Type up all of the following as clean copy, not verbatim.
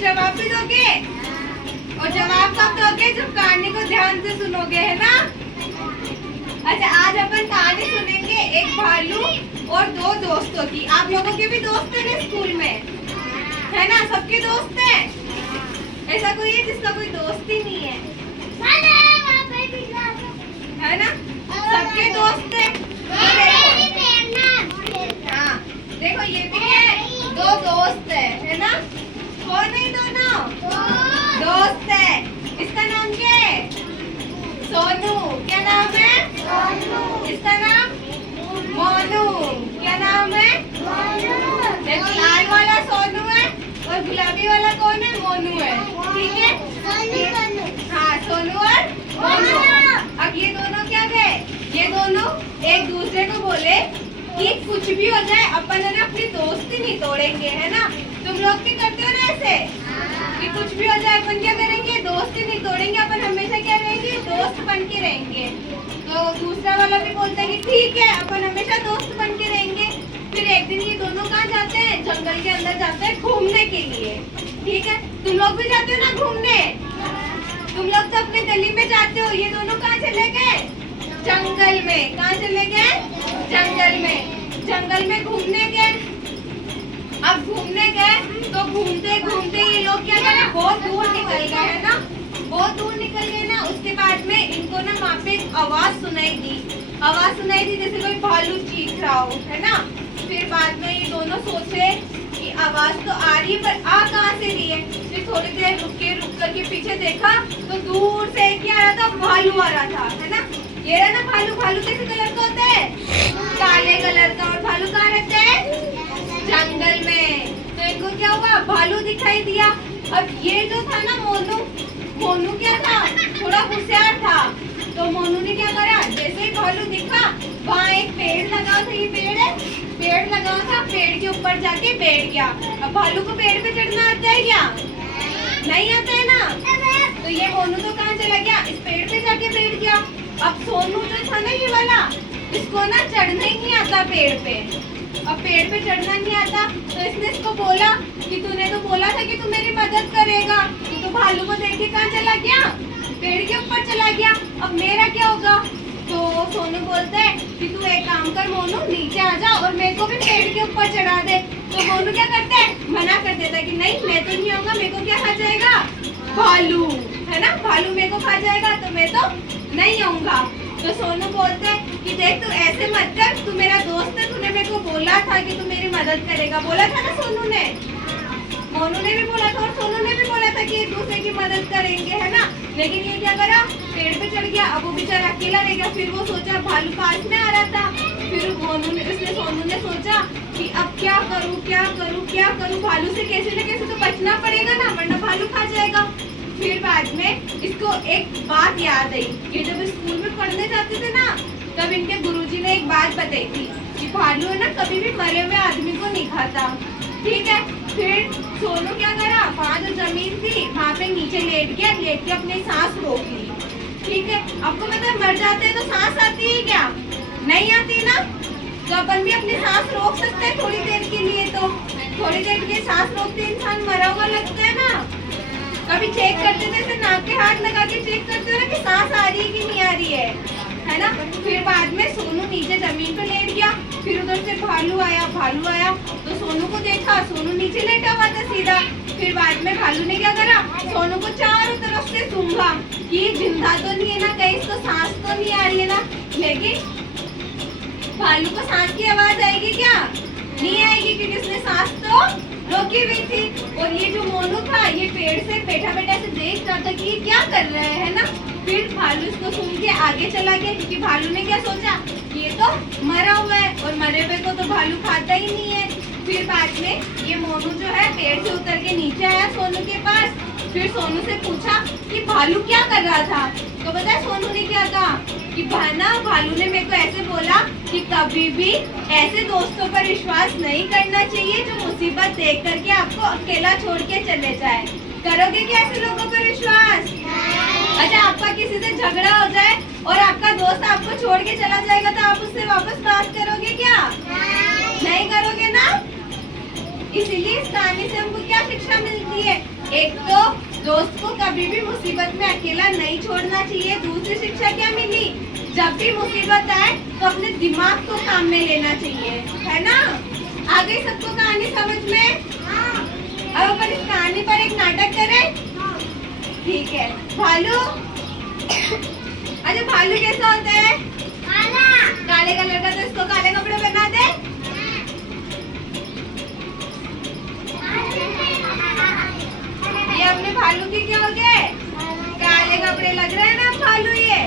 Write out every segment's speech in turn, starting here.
जवाब भी दोगे? और जवाब कब दोगे? जब कहानी को ध्यान से सुनोगे, है ना? अच्छा, आज अपन कहानी सुनेंगे एक भालू और दो दोस्तों की। आप लोगों के भी दोस्त हैं ना स्कूल में, है ना? सबके दोस्त हैं? ऐसा कोई है जिसका कोई दोस्त ही नहीं है? है ना? सबके दोस्त हैं। हाँ, देखो ये भी है, दो दोस्त है ना? कौन है दोनों? दोस्त है। इसका नाम क्या है? सोनू। क्या नाम है? इसका नाम मोनू। क्या नाम है? देखो, लाल वाला सोनू है और गुलाबी वाला कौन है? मोनू है। ठीक है? हाँ, सोनू और मोनू। अब ये दोनों क्या गए? ये दोनों एक दूसरे को बोले कि कुछ भी हो जाए अपन है ना अपनी दोस्ती नहीं तोड़ेंगे, है ना? तुम लोग भी करते हो ना ऐसे कि कुछ भी हो जाए अपन क्या करेंगे? दोस्ती नहीं तोड़ेंगे, अपन हमेशा क्या रहेंगे? दोस्त बन के रहेंगे। तो दूसरा वाला भी बोलता है कि ठीक है, अपन हमेशा दोस्त बन के रहेंगे। फिर एक दिन ये दोनों कहाँ जाते हैं? जंगल के अंदर जाते हैं घूमने के लिए। ठीक है? तुम लोग भी जाते हो ना घूमने? तुम लोग तो अपने गली में जाते हो। ये दोनों कहाँ चले गए? जंगल में। कहाँ चले गए? जंगल में। जंगल में घूमने गए। अब घूमने गए तो घूमते घूमते ये लोग क्या करें? बहुत दूर निकल गए, है ना? बहुत दूर निकल गए ना। उसके बाद में इनको ना वहाँ पे एक आवाज सुनाई दी। आवाज सुनाई दी जैसे कोई भालू चीख रहा हो, है ना? फिर बाद में ये दोनों सोचे कि आवाज तो आ रही है, पर आ कहाँ से रही है? फिर थोड़ी देर रुक करके पीछे देखा तो दूर से क्या आ रहा था? भालू आ रहा था, है ना? ये रहा ना भालू। भालू कैसे कलर का होता है? काले कलर का। और भालू कहाँ रहता है? जंगल में। तो इनको क्या हुआ? भालू दिखाई दिया। अब ये जो था ना मोनू, मोनू क्या था? थोड़ा होशियार था। तो मोनू ने क्या करा? जैसे ही भालू दिखा, वहाँ एक पेड़ लगा था। ये पेड़ है, पेड़ लगा था। पेड़ के ऊपर जाके बैठ गया। अब भालू को पेड़ पे चढ़ना आता है क्या? नहीं आता है ना? तो ये मोनू तो कहाँ चला गया? इस पेड़ पे जाके बैठ गया। अब सोनू जो था ना ये वाला, इसको ना चढ़ना ही नहीं आता पेड़ पे। अब पेड़ पे चढ़ना नहीं आता तो इसने इसको बोला कि तूने तो बोला था कि तू मेरी मदद करेगा। तो भालू को देख के कहाँ चला गया? पेड़ के ऊपर चला गया। अब मेरा क्या होगा? तो सोनू बोलता है कि तू एक काम कर मोनू, नीचे आ जा और मेरे को भी पेड़ के ऊपर चढ़ा दे। तो मोनू क्या करता है? मना कर देता है कि नहीं, मैं तो नहीं आऊंगा, मेरे को क्या खा जाएगा? भालू, है ना? भालू मेरे को खा जाएगा, तो मैं तो नहीं आऊंगा। तो सोनू बोलते हैं कि देख, तू ऐसे मत कर, तू मेरा दोस्त है, तूने मेरे को बोला था कि तू मेरी मदद करेगा। बोला था ना सोनू ने? मोनू ने भी बोला था और सोनू ने भी बोला था कि एक दूसरे की मदद करेंगे, है ना? लेकिन ये क्या करा? पेड़ पे चढ़ गया। अब वो बेचारा अकेला रह गया। फिर वो सोचा, भालू पास में आ रहा था। फिर सोनू ने सोचा कि अब क्या करूं, क्या करूं, क्या करूं? भालू से कैसे न कैसे तो बचना पड़ेगा ना, वरना भालू खा जाएगा। फिर बाद में इसको एक बात याद आई। ये जब स्कूल में पढ़ने जाते थे ना, तब इनके गुरुजी ने एक बात बताई थी कि भालू है ना कभी भी मरे हुए आदमी को नहीं खाता। ठीक है? फिर सोनू क्या करा? वहाँ जो जमीन थी वहाँ पे नीचे लेट गया। लेट के अपनी सांस रोक ली। ठीक है? आपको मतलब मर जाते हैं तो सांस आती है क्या? नहीं आती ना? तो अपन भी अपनी सांस रोक सकते हैं थोड़ी देर के लिए। तो थोड़ी देर के सांस रोकते इंसान मरा हुआ लगता है ना? कभी चेक करते थे, नाक के हाथ लगा के चेक करते हो ना कि सांस आ रही है कि नहीं आ रही है ना? फिर बाद में सोनू नीचे जमीन पे लेट गया। फिर उधर से भालू आया तो सोनू को देखा, सोनू नीचे लेटा हुआ था सीधा। फिर बाद में भालू ने क्या करा? सोनू को चारों तरफ से सूंघा कि जिंदा तो नहीं है ना, कहीं इसको सांस तो नहीं आ रही है ना? लेकिन भालू को सांस की आवाज आएगी क्या? नहीं आएगी, क्योंकि उसने सांस तो रोकी हुई थी। और ये जो मोनू था, ये पेड़ से बैठा बैठा से देख रहा था कि ये क्या कर रहा है ना? फिर भालू इसको सुन के आगे चला गया, क्योंकि भालू ने क्या सोचा? ये तो मरा हुआ है और मरे हुए को तो भालू खाता ही नहीं है। फिर बाद में ये मोनू जो है पेड़ से उतर के नीचे आया सोनू के पास। फिर सोनू से पूछा कि भालू क्या कर रहा था? तो पता है सोनू ने क्या कहा कि भालू ने मेरे को ऐसे बोला कि कभी भी ऐसे दोस्तों पर विश्वास नहीं करना चाहिए जो मुसीबत देख करके आपको अकेला छोड़ के चले जाए। करोगे क्या ऐसे लोगों पर विश्वास? अच्छा, आपका किसी से झगड़ा हो जाए और आपका दोस्त आपको छोड़ के चला जाएगा तो आप उससे वापस बात करोगे क्या? नहीं करोगे ना? इसीलिए इस कहानी से हमको क्या शिक्षा मिलती है एक तो दोस्त को कभी भी मुसीबत में अकेला नहीं छोड़ना चाहिए। दूसरी शिक्षा क्या मिली, जब भी मुसीबत आए तो अपने दिमाग को काम में लेना चाहिए, है ना। आ गई सबको कहानी समझ में? अब अपन इस कहानी पर एक नाटक करें, ठीक है। भालू, अच्छा भालू कैसा होता है? काले कलर का, तो इसको काले कपड़े पहना दे। ये अपने भालू की क्या हो गए? काले कपड़े लग रहे हैं ना भालू ये।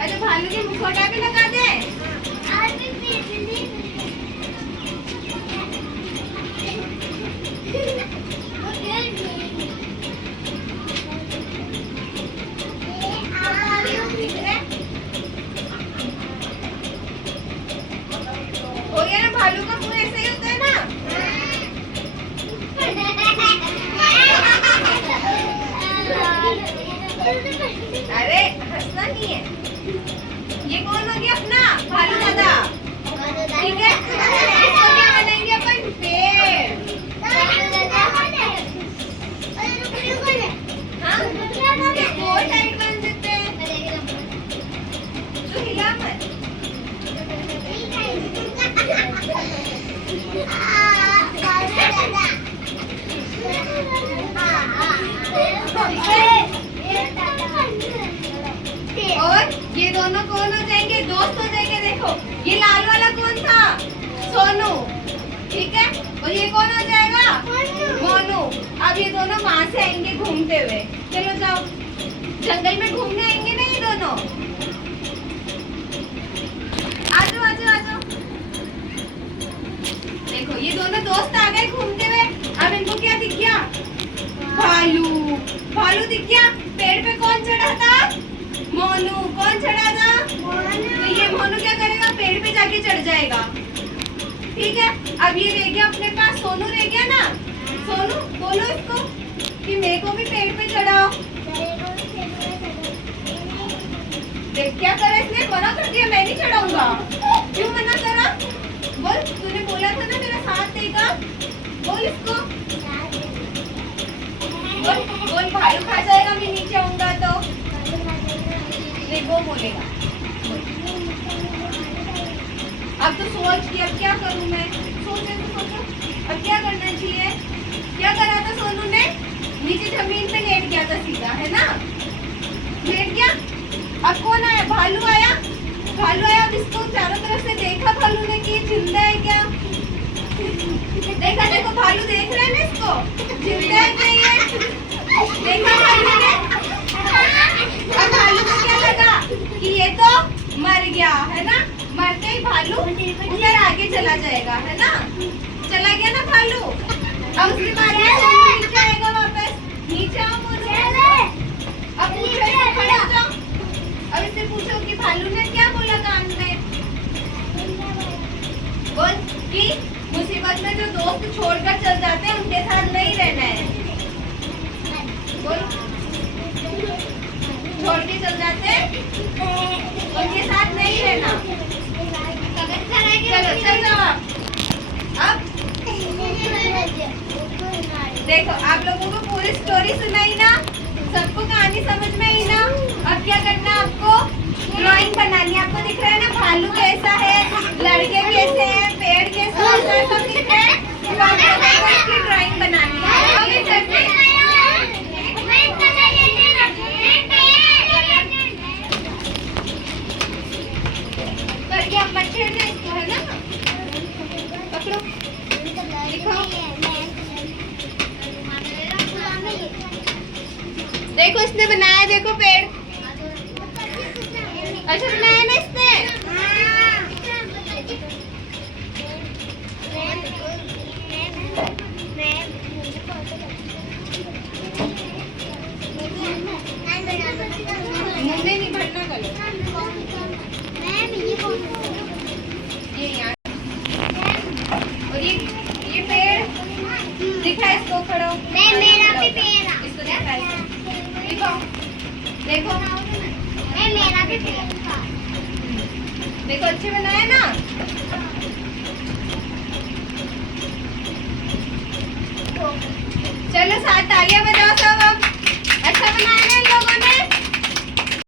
अच्छा भालू की मुखौटा भी लगा दे। हो गया ना, भालू का मुंह ऐसे ही होता है ना। अरे हंसना नहीं है। ये कौन हो गया अपना भालू दादा, ठीक है। इसको क्या बनाएंगे अपन? पेड़। हाँ इसको टाइट बन देते हैं, तो हिला मत। और ये दोनों कौन हो जाएंगे? दोस्त हो जाएंगे। देखो ये लाल वाला कौन था? सोनू, ठीक है। और ये कौन हो जाएगा? मोनू। अब ये दोनों वहां से आएंगे घूमते हुए। चलो जाओ, जंगल में घूमने आएंगे ना ये दोनों। आजो आजो आजो। देखो ये दोनों दोस्त आ गए घूमते हुए। अब इनको क्या दिख गया? भालू। भालू दिख गया। पेड़ पे कौन चढ़ा था? मोनू। कौन चढ़ा था? तो ये मोनू क्या करेगा? पेड़ पे जाके चढ़ जाएगा, ठीक है। अब ये रह गया अपने पास, सोनू रह गया ना। सोनू बोलो इसको कि मेरे को भी पेड़ पे चढ़ाओ। देख क्या करा इसने, मना कर दिया, मैं नहीं चढ़ाऊंगा। क्यों मना करा? बोल, तूने बोला था ना मेरा साथ देगा। बोल इसको, बोल बोल भालू खा जाएगा मैं नीचे आऊंगा तो। नहीं वो बोलेगा। अब तो सोच कि अब क्या करूं मैं। सोचो तो सोचो अब क्या करना चाहिए। क्या करा था सोनू ने? नीचे जमीन पे लेट गया था सीधा, है ना। लेट गया। अब कौन आया? भालू आया। भालू आया। अब इसको चारों तरफ से देखा भालू ने कि जिंदा है क्या। देखा, देखो भालू देख रहा है ना इसको, जिंदा है नहीं है। देखा भालू ने। अब भालू को क्या लगा कि ये तो मर गया, है ना। मरते ही भालू उधर आगे चला जाएगा, है ना। चला गया ना भालू। अब उसके बाद नीचे आएगा वापस। नीचे आओ मोनू। अब पूछो, खड़े हो जाओ। अब इससे पूछो कि भालू ने क्या बोला कान में। बोल कि मुसीबत में जो दोस्त छोड़कर चल जाते हैं उनके साथ नहीं रहना है। बोल, छोड़ के चल जाते हैं उनके साथ नहीं रहना। चलो चल जाओ। अब देखो आप लोगों को पूरी स्टोरी सुनाई ना, सबको कहानी समझ में आई ना। अब क्या करना है आपको? ड्राइंग बनानी है। आपको दिख रहा है ना भालू कैसा है, लड़के कैसे हैं, पेड़ कैसा होता है, सब दिख रहा है। तो आप लोगों को इसकी ड्राइंग बनानी है। करके आप मत छेड़ना इसको, है ना। पकड़ो, दिखाओ। देखो इसने बनाया, देखो पेड़। अच्छा बनाया ना इसने। मुंह में नहीं भरना करो। ये यार, और ये पेड़ दिखा इसको, खड़ो। मेरा भी पेड़ है। इसको दिखा, दिखाओ। देखो मेरा भी पेड़ था। देखो अच्छे बनाया ना। चलो साथ तालियां बजाओ